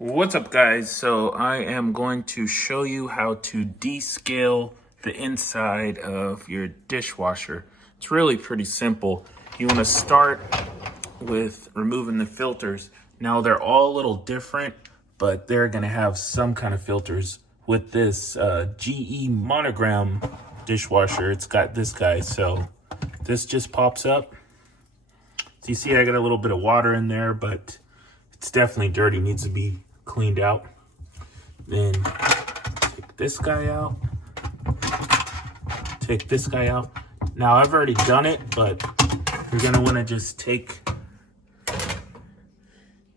What's up, guys? So I am going to show you how to descale the inside of your dishwasher. It's really pretty simple. You want to start with removing the filters. Now they're all a little different, but they're going to have some kind of filters. With this GE monogram dishwasher, it's got this guy. So this just pops up. So you see I got a little bit of water in there, but it's definitely dirty, needs to be cleaned out. Then take this guy out. Take this guy out. Now I've already done it, but you're gonna wanna just take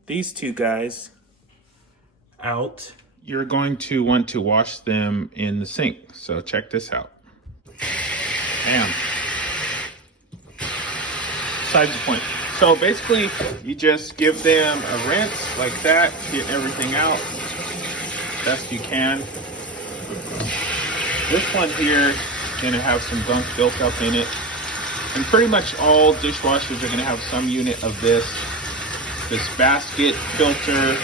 these two guys out. You're going to want to wash them in the sink. So check this out. Bam. Besides the point. So basically, you just give them a rinse like that, get everything out best you can. This one here is gonna have some gunk built up in it. And pretty much all dishwashers are gonna have some unit of this basket filter,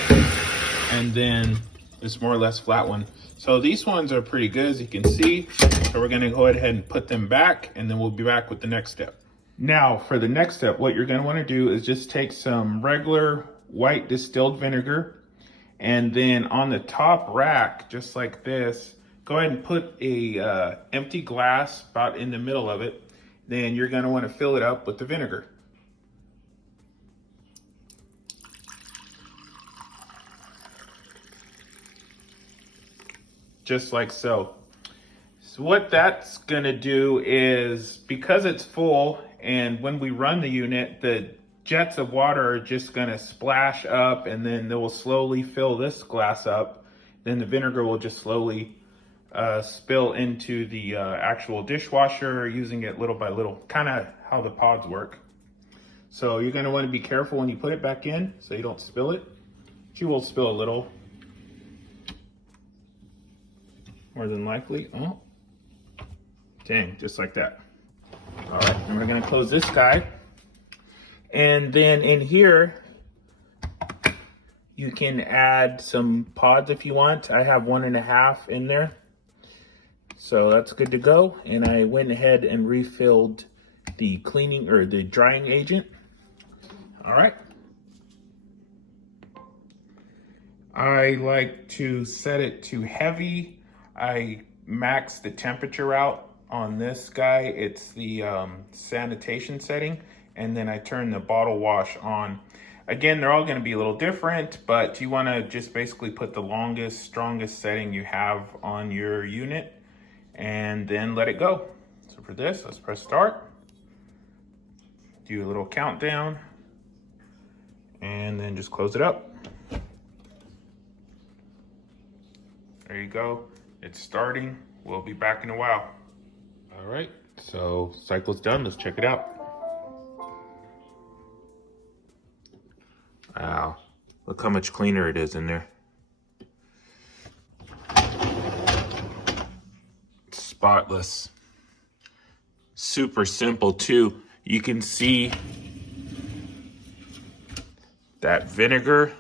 and then this more or less flat one. So these ones are pretty good, as you can see. So we're gonna go ahead and put them back, and then we'll be back with the next step. Now, for the next step, what you're going to want to do is just take some regular white distilled vinegar, and then on the top rack, just like this, go ahead and put a empty glass about in the middle of it. Then you're going to want to fill it up with the vinegar. Just like so. So what that's going to do is, because it's full, and when we run the unit, the jets of water are just going to splash up, and then they will slowly fill this glass up. Then the vinegar will just slowly spill into the actual dishwasher, using it little by little, kind of how the pods work. So you're going to want to be careful when you put it back in so you don't spill it. But you will spill a little, more than likely. Oh, dang, just like that. All right, and we're gonna close this guy. And then in here, you can add some pods if you want. I have 1.5 in there. So that's good to go. And I went ahead and refilled the cleaning or the drying agent. All right. I like to set it to heavy. I max the temperature out. On this guy, it's the sanitation setting, and then I turn the bottle wash on. Again, they're all going to be a little different, but you want to just basically put the longest, strongest setting you have on your unit, and then let it go. So for this, let's press start, do a little countdown, and then just close it up. There you go. It's starting. We'll be back in a while. All right, so cycle's done. Let's check it out. Wow, look how much cleaner it is in there. Spotless. Super simple too. You can see that vinegar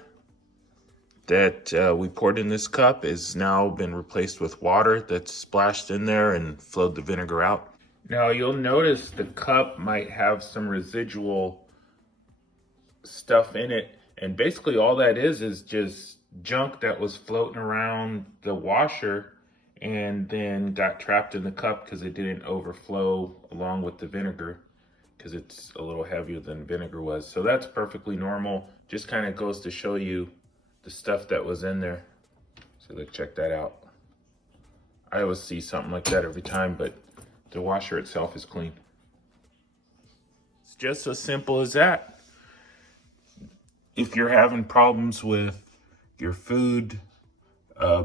that we poured in this cup is now been replaced with water that's splashed in there and flowed the vinegar out. Now you'll notice the cup might have some residual stuff in it, and basically all that is just junk that was floating around the washer and then got trapped in the cup because it didn't overflow along with the vinegar, because it's a little heavier than vinegar was. So that's perfectly normal. Just kind of goes to show you the stuff that was in there. So let's check that out. I always see something like that every time, but the washer itself is clean. It's just as simple as that. If you're having problems with your food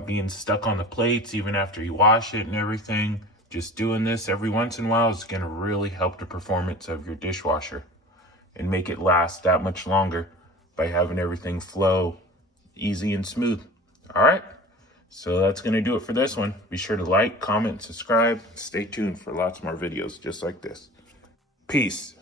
being stuck on the plates even after you wash it and everything, just doing this every once in a while is gonna really help the performance of your dishwasher and make it last that much longer by having everything flow easy and smooth. All right, so that's gonna do it for this one. Be sure to like, comment, subscribe. Stay tuned for lots more videos just like this. Peace.